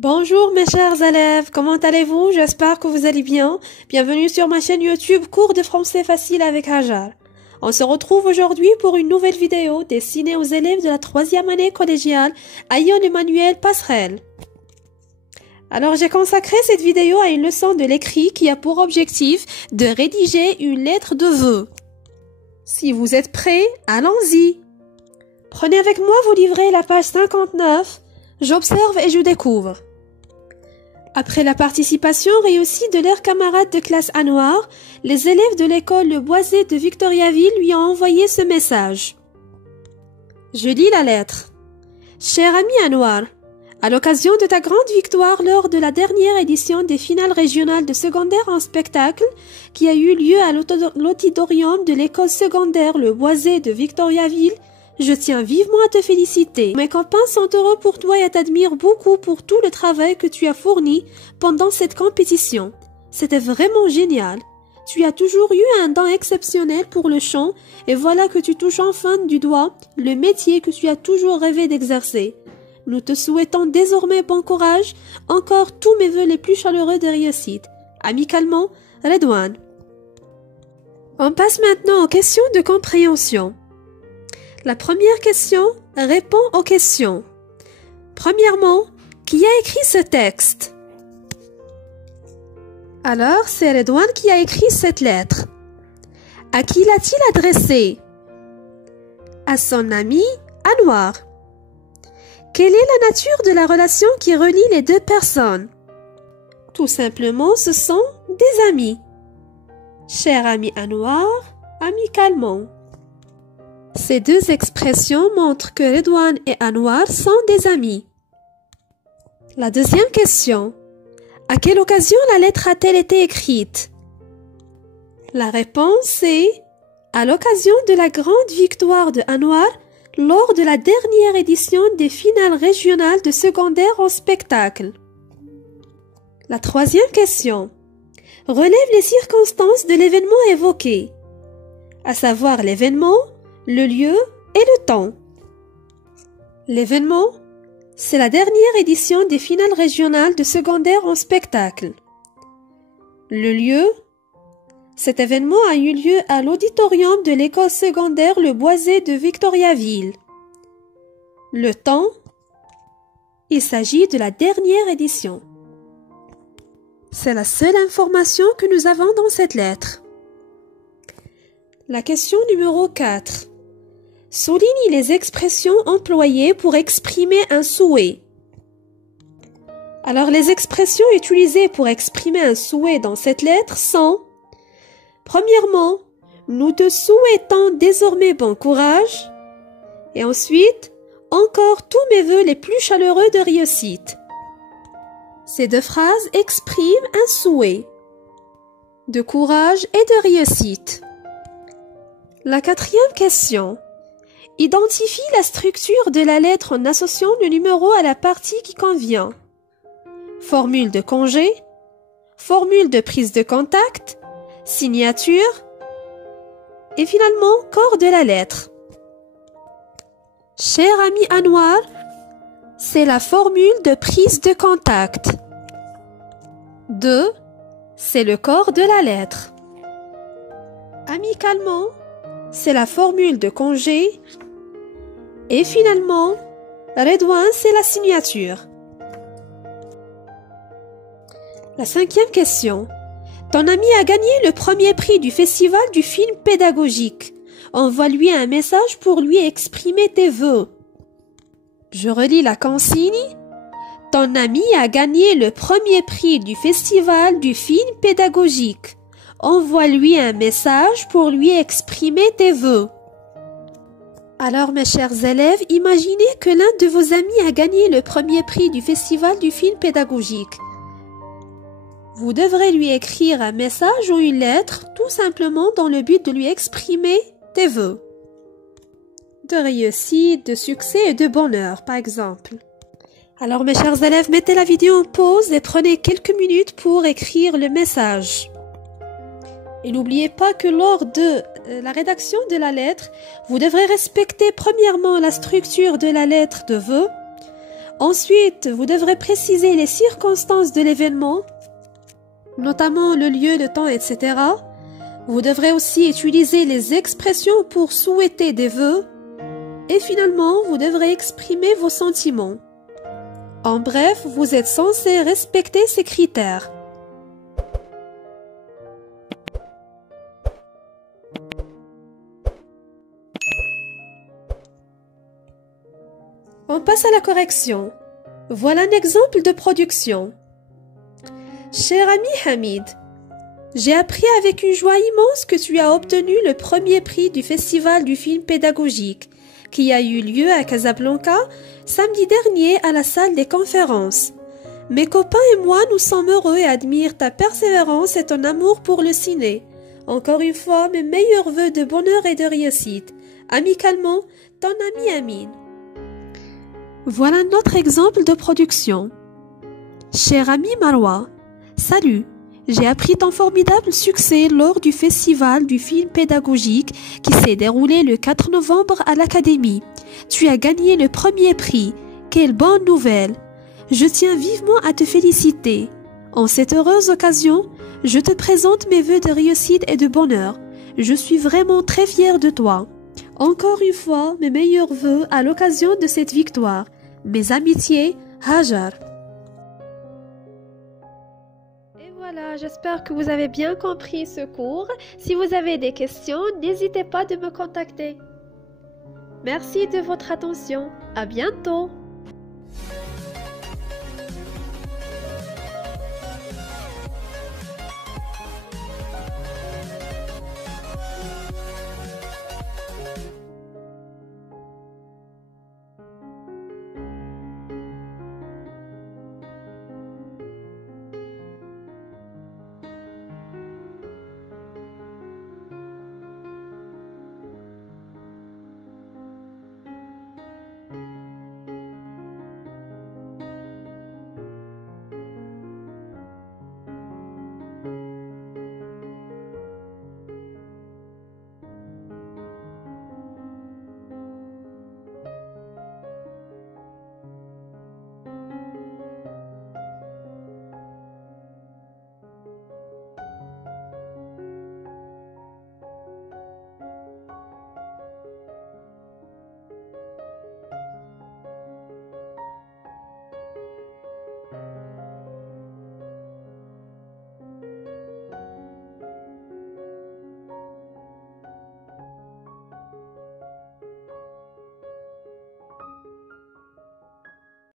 Bonjour mes chers élèves, comment allez-vous? J'espère que vous allez bien. Bienvenue sur ma chaîne YouTube Cours de français facile avec Hajar. On se retrouve aujourd'hui pour une nouvelle vidéo destinée aux élèves de la 3e année collégiale à Lyon-Emmanuel Passerelle. Alors j'ai consacré cette vidéo à une leçon de l'écrit qui a pour objectif de rédiger une lettre de vœux. Si vous êtes prêts, allons-y. Prenez avec moi vos livrets la page 59. J'observe et je découvre. Après la participation réussie de leurs camarades de classe Anouar, les élèves de l'école Le Boisé de Victoriaville lui ont envoyé ce message. Je lis la lettre. Cher ami Anouar, à l'occasion de ta grande victoire lors de la dernière édition des finales régionales de secondaire en spectacle qui a eu lieu à l'auditorium de l'école secondaire Le Boisé de Victoriaville, je tiens vivement à te féliciter. Mes copains sont heureux pour toi et t'admirent beaucoup pour tout le travail que tu as fourni pendant cette compétition. C'était vraiment génial. Tu as toujours eu un don exceptionnel pour le chant et voilà que tu touches enfin du doigt le métier que tu as toujours rêvé d'exercer. Nous te souhaitons désormais bon courage, encore tous mes vœux les plus chaleureux de réussite. Amicalement, Redouane. On passe maintenant aux questions de compréhension. La première question répond aux questions. Premièrement, qui a écrit ce texte? Alors, c'est Redouane qui a écrit cette lettre. À qui l'a-t-il adressée? À son ami Anouar. Quelle est la nature de la relation qui relie les deux personnes? Tout simplement, ce sont des amis. Cher ami Anouar, amicalement. Ces deux expressions montrent que Redouane et Anouar sont des amis. La deuxième question. À quelle occasion la lettre a-t-elle été écrite? La réponse est à l'occasion de la grande victoire de Anouar lors de la dernière édition des finales régionales de secondaire en spectacle. La troisième question. Relève les circonstances de l'événement évoqué, à savoir l'événement, le lieu et le temps. L'événement, c'est la dernière édition des finales régionales de secondaire en spectacle. Le lieu, cet événement a eu lieu à l'auditorium de l'école secondaire Le Boisé de Victoriaville. Le temps, il s'agit de la dernière édition. C'est la seule information que nous avons dans cette lettre. La question numéro 4. Souligne les expressions employées pour exprimer un souhait. Alors, les expressions utilisées pour exprimer un souhait dans cette lettre sont: premièrement, nous te souhaitons désormais bon courage. Et ensuite, encore tous mes vœux les plus chaleureux de réussite. Ces deux phrases expriment un souhait de courage et de réussite. La quatrième question. Identifie la structure de la lettre en associant le numéro à la partie qui convient. Formule de congé, formule de prise de contact, signature et finalement corps de la lettre. Cher ami Anouar, c'est la formule de prise de contact. 2. C'est le corps de la lettre. Amicalement, c'est la formule de congé. Et finalement, Redouane, c'est la signature. La cinquième question. Ton ami a gagné le premier prix du festival du film pédagogique. Envoie-lui un message pour lui exprimer tes vœux. Je relis la consigne. Ton ami a gagné le premier prix du festival du film pédagogique. Envoie-lui un message pour lui exprimer tes vœux. Alors, mes chers élèves, imaginez que l'un de vos amis a gagné le premier prix du festival du film pédagogique. Vous devrez lui écrire un message ou une lettre, tout simplement dans le but de lui exprimer tes vœux. De réussite, de succès et de bonheur, par exemple. Alors, mes chers élèves, mettez la vidéo en pause et prenez quelques minutes pour écrire le message. Et n'oubliez pas que lors de la rédaction de la lettre, vous devrez respecter premièrement la structure de la lettre de vœux. Ensuite, vous devrez préciser les circonstances de l'événement, notamment le lieu, le temps, etc. Vous devrez aussi utiliser les expressions pour souhaiter des vœux. Et finalement, vous devrez exprimer vos sentiments. En bref, vous êtes censé respecter ces critères. On passe à la correction. Voilà un exemple de production. Cher ami Hamid, j'ai appris avec une joie immense que tu as obtenu le premier prix du Festival du film pédagogique qui a eu lieu à Casablanca samedi dernier à la salle des conférences. Mes copains et moi, nous sommes heureux et admirent ta persévérance et ton amour pour le ciné. Encore une fois, mes meilleurs vœux de bonheur et de réussite. Amicalement, ton ami Amine. Voilà un autre exemple de production. Cher ami Marwa, salut, j'ai appris ton formidable succès lors du festival du film pédagogique qui s'est déroulé le 4 novembre à l'Académie. Tu as gagné le premier prix. Quelle bonne nouvelle! Je tiens vivement à te féliciter. En cette heureuse occasion, je te présente mes vœux de réussite et de bonheur. Je suis vraiment très fière de toi. Encore une fois, mes meilleurs vœux à l'occasion de cette victoire. Mes amitiés, Hajar. Et voilà, j'espère que vous avez bien compris ce cours. Si vous avez des questions, n'hésitez pas de me contacter. Merci de votre attention. À bientôt.